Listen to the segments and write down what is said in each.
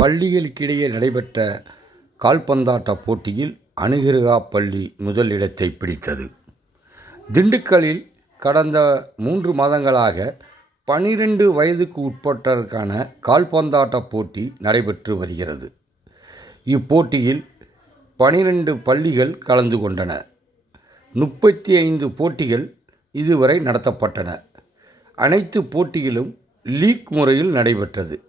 பள்ளிகளுக்கிடையே நடைபெற்ற கால்பந்தாட்ட போட்டியில் அணுகிருகா பள்ளி முதல் இடத்தை பிடித்தது. திண்டுக்கல்லில் கடந்த மூன்று மாதங்களாக பனிரெண்டு வயதுக்கு உட்பட்டோருக்கான கால்பந்தாட்ட போட்டி நடைபெற்று வருகிறது. இப்போட்டியில் பனிரெண்டு பள்ளிகள் கலந்து கொண்டன. முப்பத்தி ஐந்து போட்டிகள் இதுவரை நடத்தப்பட்டன. அனைத்து போட்டிகளும் லீக் முறையில் நடைபெற்றது.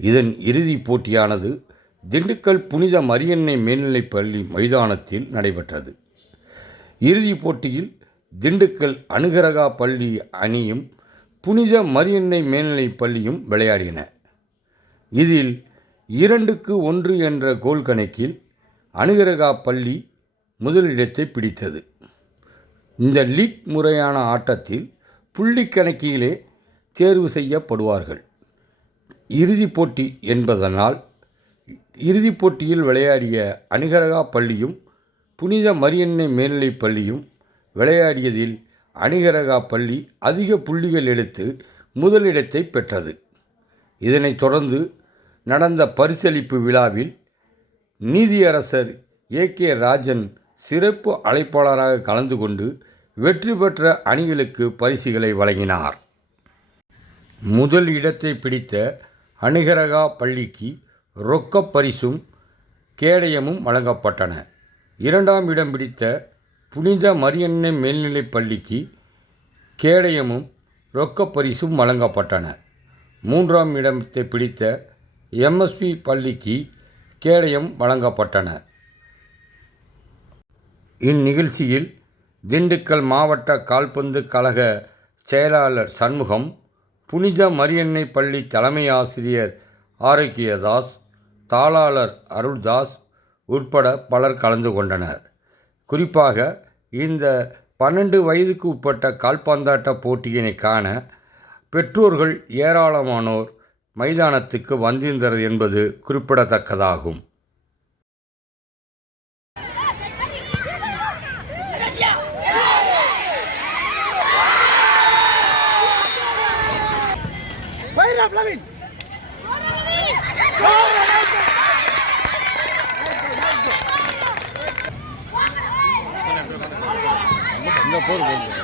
இதன் இறுதிப் போட்டியானது திண்டுக்கல் புனித மரியன்னை மேல்நிலைப் பள்ளி மைதானத்தில் நடைபெற்றது. இறுதிப் போட்டியில் திண்டுக்கல் அனுகரகா பள்ளி அணியும் புனித மரியன்னை மேல்நிலைப் பள்ளியும் விளையாடின. இதில் இரண்டுக்கு ஒன்று என்ற கோல் கணக்கில் அனுகரகா பள்ளி முதலிடத்தை பிடித்தது. இந்த லீக் முறையான ஆட்டத்தில் புள்ளி கணக்கிலே தேர்வு செய்யப்படுவார்கள். இறுதிப் போட்டி என்பதனால் இறுதிப் போட்டியில் விளையாடிய அனுகிரகா பள்ளியும் புனித மரியன்னை மேல்நிலைப் பள்ளியும் விளையாடியதில் அனுகிரகா பள்ளி அதிக புள்ளிகள் எடுத்து முதலிடத்தை பெற்றது. இதனைத் தொடர்ந்து நடந்த பரிசளிப்பு விழாவில் நீதியரசர் ஏ. கே. ராஜன் சிறப்பு அழைப்பாளராக கலந்து கொண்டு வெற்றி பெற்ற அணிகளுக்கு பரிசுகளை வழங்கினார். முதல் இடத்தை பிடித்த அணிகரகா பள்ளிக்கு ரொக்கப் பரிசும் கேடயமும் வழங்கப்பட்டன. இரண்டாம் இடம் பிடித்த புனித மரியன்னை மேல்நிலைப் பள்ளிக்கு கேடயமும் ரொக்கப் பரிசும் வழங்கப்பட்டன. மூன்றாம் இடத்தை பிடித்த எம்எஸ்பி பள்ளிக்கு கேடயம் வழங்கப்பட்டன. இந்நிகழ்ச்சியில் திண்டுக்கல் மாவட்ட கால்பந்து கழக செயலாளர் சண்முகம் புனித மரியன்னை பள்ளி தலைமை ஆசிரியர் ஆரோக்கியதாஸ் தாளாளர் அருள்தாஸ் உட்பட பலர் கலந்து கொண்டனர். குறிப்பாக இந்த பன்னெண்டு வயதுக்கு உட்பட்ட கால்பந்தாட்ட போட்டியினை காண பெற்றோர்கள் ஏராளமானோர் மைதானத்துக்கு வந்திருந்தது என்பது குறிப்பிடத்தக்கதாகும். போர் போடுங்க